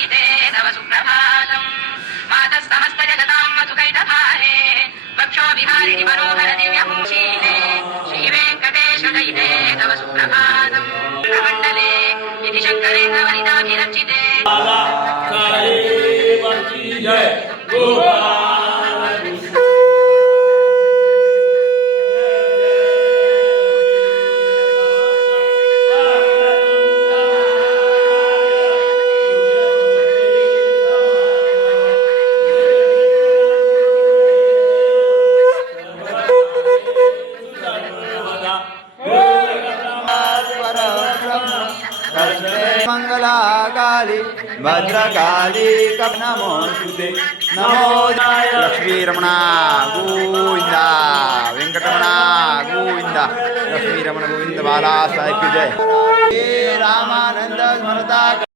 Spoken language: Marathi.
जयते तव सुप्रभातम् मातः समस्त जगतां मधुकैटभारे वक्षो विहारिणि मनोहर दिव्यभूषीणे श्रीवेङ्कटेश जयते तव सुप्रभातम् मण्डले इति शङ्करेन्द्र वनिताभिरचिते मंगलाकाली भद्रकाली कप नमोस्तुते नमो लक्ष्मी रमणा गोविंदा वेंकटरमणा गोविंदा लक्ष्मी रमण गोविंद बाला साहेब की जय रामानंद स्मरता